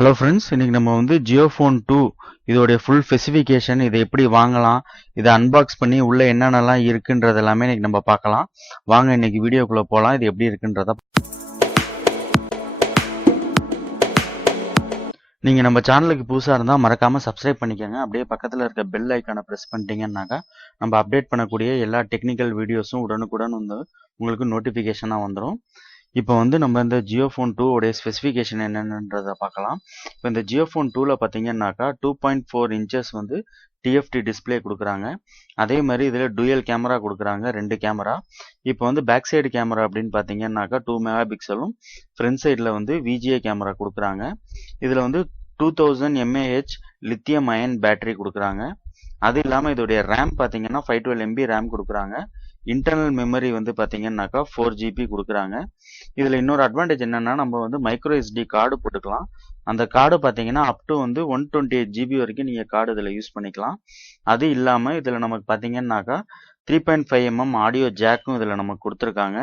Hello friends, இன்னைக்கு நம்ம வந்து ஜியோ ஃபோன் 2 இதோடைய ஃபுல் ஸ்பெசிஃபிகேஷன், இதை எப்படி வாங்கலாம், இதை அன்பாக்ஸ் பண்ணி உள்ள என்னென்னலாம் இருக்குன்றது எல்லாமே இன்னைக்கு நம்ம பார்க்கலாம். வாங்க இன்னைக்கு வீடியோக்குள்ள போகலாம். இது எப்படி இருக்குன்றத நீங்கள் நம்ம சேனலுக்கு புதுசாக இருந்தால் மறக்காமல் சப்ஸ்கிரைப் பண்ணிக்கோங்க. அப்படியே பக்கத்தில் இருக்க பெல் ஐக்கானை ப்ரெஸ் பண்ணிட்டீங்கன்னாக்கா நம்ம அப்டேட் பண்ணக்கூடிய எல்லா டெக்னிக்கல் வீடியோஸும் உடனுக்குடன் வந்து உங்களுக்கு நோட்டிஃபிகேஷனாக வந்துடும். இப்போ வந்து நம்ம இந்த ஜியோ ஃபோன் 2 உடைய ஸ்பெசிஃபிகேஷன் என்னென்னன்றதை பார்க்கலாம். இப்போ இந்த ஜியோ ஃபோன் 2ல பார்த்தீங்கன்னாக்கா 2.4 இன்ச்சஸ் வந்து டிஎஃப்டி டிஸ்பிளே கொடுக்குறாங்க. அதே மாதிரி இதில் டூயல் கேமரா கொடுக்குறாங்க, 2 கேமரா. இப்போ வந்து பேக் சைடு கேமரா அப்படின்னு பார்த்தீங்கன்னாக்கா 2 மெகா பிக்சலும், ஃப்ரண்ட் சைடில் வந்து விஜிஏ கேமரா கொடுக்குறாங்க. இதில் வந்து 2000 mAh லித்தியம் அயன் பேட்டரி கொடுக்குறாங்க. அது இல்லாமல் இதோடைய ரேம் பார்த்தீங்கன்னா 512 MB ரேம் கொடுக்குறாங்க. இன்டர்னல் மெமரி வந்து பார்த்தீங்கன்னாக்கா 4 GB கொடுக்குறாங்க. இதில் இன்னொரு அட்வான்டேஜ் என்னன்னா, நம்ம வந்து மைக்ரோ SD கார்டு போட்டுக்கலாம். அந்த கார்டு பார்த்தீங்கன்னா அப் டு வந்து 128 GB வரைக்கும் நீங்கள் கார்டு இதில் யூஸ் பண்ணிக்கலாம். அது இல்லாமல் இதில் நமக்கு பார்த்தீங்கன்னாக்கா 3.5 mm ஆடியோ ஜாக்கும் இதில் நமக்கு கொடுத்துருக்காங்க.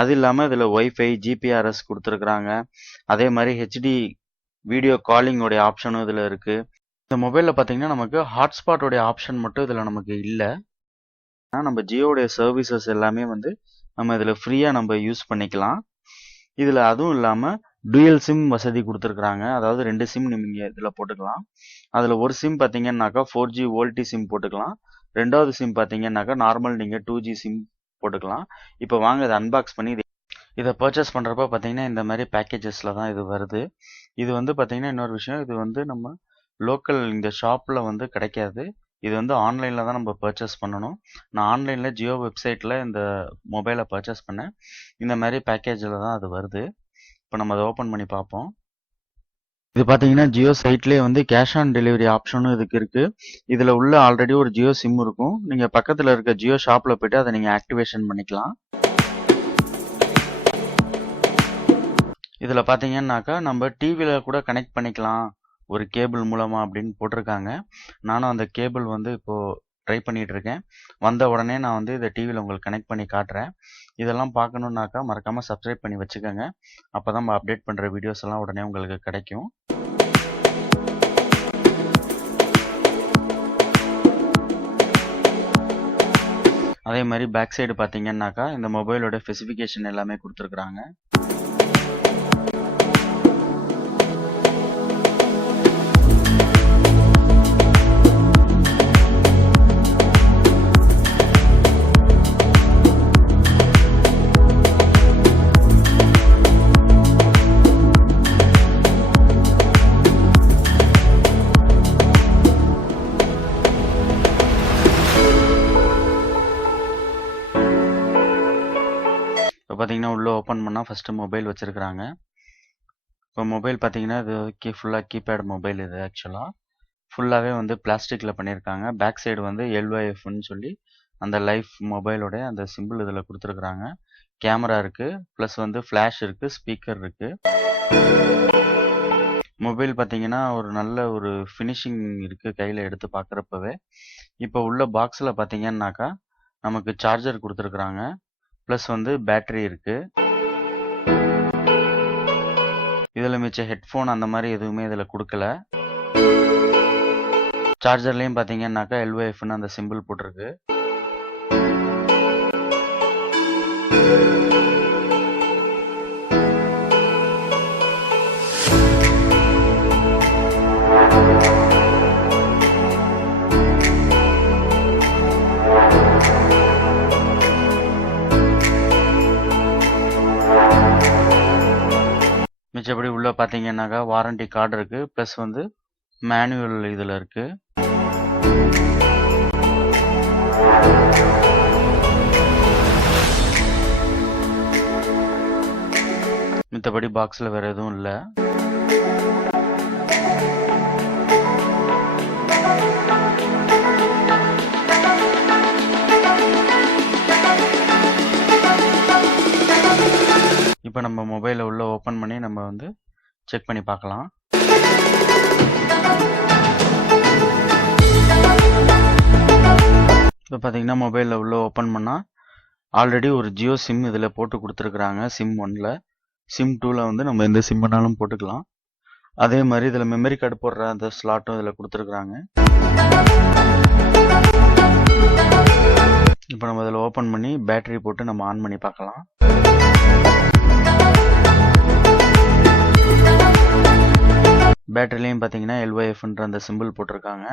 அது இல்லாமல் இதில் ஒய்ஃபை, GPRS கொடுத்துருக்குறாங்க. அதே மாதிரி ஹெச்டி வீடியோ காலிங்கோடைய ஆப்ஷனும் இதில் இருக்குது. இந்த மொபைலில் பார்த்தீங்கன்னா நமக்கு ஹாட்ஸ்பாட்டோடைய ஆப்ஷன் மட்டும் இதில் நமக்கு இல்லை. நம்ம ஜியோடைய சர்வீசஸ் எல்லாமே வந்து நம்ம இதில் ஃப்ரீயாக நம்ம யூஸ் பண்ணிக்கலாம். இதில் அதுவும் இல்லாமல் டூயல் சிம் வசதி கொடுத்துருக்குறாங்க. அதாவது 2 சிம் நீங்கள் இதில் போட்டுக்கலாம். அதில் ஒரு சிம் பார்த்தீங்கன்னாக்கா 4G வோல்டி சிம் போட்டுக்கலாம். ரெண்டாவது சிம் பார்த்தீங்கன்னாக்கா நார்மல் நீங்கள் 2G சிம் போட்டுக்கலாம். இப்போ வாங்க இதை அன்பாக்ஸ் பண்ணி இதை பர்ச்சேஸ் பண்ணுறப்ப பார்த்தீங்கன்னா இந்த மாதிரி பேக்கேஜஸில் தான் இது வருது. இது வந்து பார்த்தீங்கன்னா இன்னொரு விஷயம், இது வந்து நம்ம லோக்கல் இந்த ஷாப்பில் வந்து கிடைக்காது. இது வந்து ஆன்லைனில் தான் நம்ம பர்ச்சேஸ் பண்ணணும். நான் ஆன்லைனில் ஜியோ வெப்சைட்டில் இந்த மொபைலை பர்ச்சேஸ் பண்ணேன். இந்த மாதிரி பேக்கேஜில் தான் அது வருது. இப்போ நம்ம அதை ஓப்பன் பண்ணி பார்ப்போம். இது பார்த்தீங்கன்னா ஜியோ சைட்லேயே வந்து கேஷ் ஆன் டெலிவரி ஆப்ஷனும் இதுக்கு இருக்குது. இதில் உள்ள ஆல்ரெடி ஒரு ஜியோ சிம் இருக்கும். நீங்கள் பக்கத்தில் இருக்க ஜியோ ஷாப்பில் போய்ட்டு அதை நீங்கள் ஆக்டிவேஷன் பண்ணிக்கலாம். இதில் பார்த்தீங்கன்னாக்கா நம்ம டிவியில் கூட கனெக்ட் பண்ணிக்கலாம் ஒரு கேபிள் மூலமாக அப்படின்னு போட்டிருக்காங்க. நானும் அந்த கேபிள் வந்து இப்போது ட்ரை பண்ணிகிட்டு இருக்கேன். வந்த உடனே நான் வந்து இதை டிவியில் உங்களுக்கு கனெக்ட் பண்ணி காட்டுறேன். இதெல்லாம் பார்க்கணுன்னாக்கா மறக்காமல் சப்ஸ்கிரைப் பண்ணி வச்சுக்கோங்க. அப்போ தான் நம்ம அப்டேட் பண்ணுற வீடியோஸ் எல்லாம் உடனே உங்களுக்கு கிடைக்கும். அதே மாதிரி பேக் சைடு பார்த்தீங்கன்னாக்கா இந்த மொபைலோட ஸ்பெசிஃபிகேஷன் எல்லாமே கொடுத்துருக்குறாங்க. இப்போ பார்த்தீங்கன்னா உள்ளே ஓப்பன் பண்ணால் ஃபஸ்ட்டு மொபைல் வச்சுருக்குறாங்க. இப்போ மொபைல் பார்த்தீங்கன்னா இது ஃபுல்லாக கீபேட் மொபைல். இது ஆக்சுவலாக ஃபுல்லாகவே வந்து பிளாஸ்டிக்கில் பண்ணியிருக்காங்க. பேக் சைடு வந்து LYFன்னு சொல்லி அந்த லைஃப் மொபைலோடைய அந்த சிம்பிள் இதில் கொடுத்துருக்குறாங்க. கேமரா இருக்குது, ப்ளஸ் வந்து ஃப்ளாஷ் இருக்குது, ஸ்பீக்கர் இருக்குது. மொபைல் பார்த்தீங்கன்னா ஒரு நல்ல ஒரு ஃபினிஷிங் இருக்குது கையில் எடுத்து பார்க்குறப்பவே. இப்போ உள்ள பாக்ஸில் பார்த்தீங்கன்னாக்கா நமக்கு சார்ஜர் கொடுத்துருக்குறாங்க, ப்ளஸ் வந்து பேட்டரி இருக்குது. இதில் மிச்ச ஹெட்ஃபோன் அந்த மாதிரி எதுவுமே இதில் கொடுக்கல. சார்ஜர்லேயும் பார்த்தீங்கன்னாக்கா LYFன்னு அந்த சிம்பிள் போட்டிருக்கு. மிச்சபடி உள்ளே பார்த்தீங்கன்னாக்கா வாரண்டி கார்டு இருக்குது, ப்ளஸ் வந்து மேனுவல் இதில் இருக்குது. மித்தபடி பாக்ஸில் வேறு எதுவும் இல்லை. இப்போ நம்ம மொபைலை உள்ள ஓப்பன் பண்ணி நம்ம வந்து செக் பண்ணி பார்க்கலாம். இப்போ பார்த்தீங்கன்னா மொபைலில் உள்ள ஓப்பன் பண்ணால் ஆல்ரெடி ஒரு ஜியோ சிம் இதில் போட்டு கொடுத்துருக்குறாங்க. சிம் 1ல், சிம் 2ல் வந்து நம்ம எந்த சிம் வேணாலும் போட்டுக்கலாம். அதே மாதிரி இதில் மெமரி கார்டு போடுற அந்த ஸ்லாட்டும் இதில் கொடுத்துருக்குறாங்க. இப்போ நம்ம இதில் ஓப்பன் பண்ணி பேட்டரி போட்டு நம்ம ஆன் பண்ணி பார்க்கலாம். பேட்டரிலையும் பார்த்தீங்கன்னா LYFன்ற அந்த சிம்பிள் போட்டிருக்காங்க.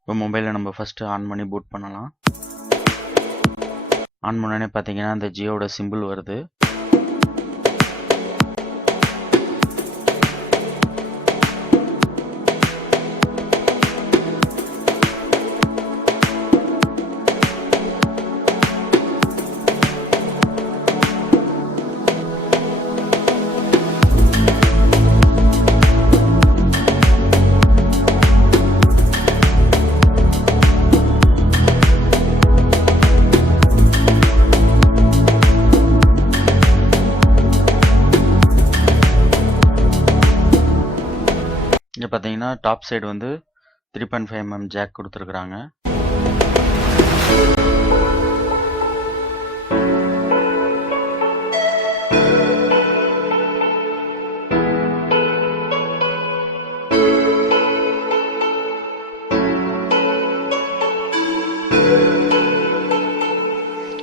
இப்போ மொபைலை நம்ம ஃபஸ்ட்டு ஆன் பண்ணி பூட் பண்ணலாம். ஆன் பண்ணோடனே பார்த்தீங்கன்னா அந்த ஜியோட சிம்பிள் வருது. இங்கே பார்த்தீங்கன்னா டாப் சைடு வந்து 3.5mm ஜாக் கொடுத்துருக்குறாங்க.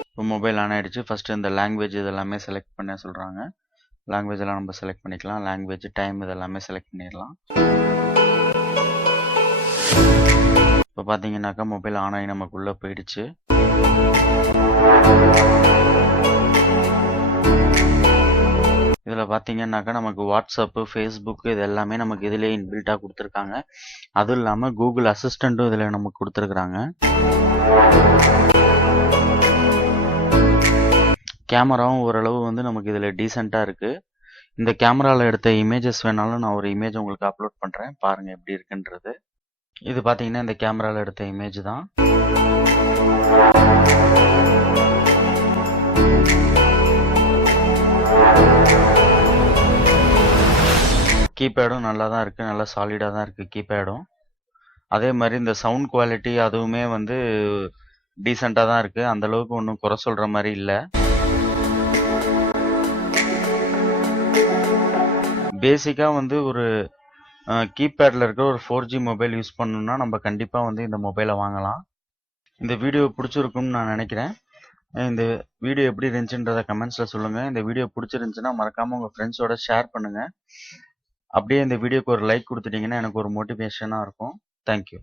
இப்போ மொபைல் ஆன் ஆகிடுச்சு. ஃபஸ்ட்டு இந்த லாங்குவேஜ் இதெல்லாமே செலக்ட் பண்ண சொல்கிறாங்க. லாங்குவேஜ் எல்லாம் நம்ம செலக்ட் பண்ணிக்கலாம். லாங்குவேஜ், டைம் இதெல்லாமே செலக்ட் பண்ணிடலாம். இப்போ பார்த்தீங்கன்னாக்கா மொபைல் ஆன் ஆகி நமக்குள்ளே போயிடுச்சு. இதில் பார்த்தீங்கன்னாக்கா நமக்கு வாட்ஸ்அப்பு, ஃபேஸ்புக்கு இது எல்லாமே நமக்கு இதிலே இன்பில்ட்டாக கொடுத்துருக்காங்க. அதுவும் இல்லாமல் கூகுள் அசிஸ்டண்ட்டும் இதில் நமக்கு கொடுத்துருக்குறாங்க. கேமராவும் ஓரளவு வந்து நமக்கு இதில் டீசெண்டாக இருக்குது. இந்த கேமராவில் எடுத்த இமேஜஸ் வேணாலும் நான் ஒரு இமேஜ் உங்களுக்கு அப்லோட் பண்ணுறேன், பாருங்கள் எப்படி இருக்குன்றது. இது பார்த்தீங்கன்னா இந்த கேமராவில் எடுத்த இமேஜ் தான். கீபேடும் நல்லா தான் இருக்குது, நல்லா சாலிடாக தான் இருக்குது கீபேடும். அதே மாதிரி இந்த சவுண்ட் குவாலிட்டி அதுவுமே வந்து டீசெண்டாக தான் இருக்குது, அந்தளவுக்கு ஒன்றும் குறை சொல்கிற மாதிரி இல்லை. பேசிக்காக வந்து ஒரு கீபேடில் இருக்க ஒரு 4G மொபைல் யூஸ் பண்ணணும்னா நம்ம கண்டிப்பாக வந்து இந்த மொபைலை வாங்கலாம். இந்த வீடியோ பிடிச்சிருக்கும்னு நான் நினைக்கிறேன். இந்த வீடியோ எப்படி இருந்துச்சுன்றதை கமெண்ட்ஸில் சொல்லுங்கள். இந்த வீடியோ பிடிச்சிருந்துச்சுன்னா மறக்காமல் உங்கள் ஃப்ரெண்ட்ஸோட ஷேர் பண்ணுங்கள். அப்படியே இந்த வீடியோக்கு ஒரு லைக் கொடுத்துட்டிங்கன்னா எனக்கு ஒரு மோட்டிவேஷனாக இருக்கும். தேங்க்யூ.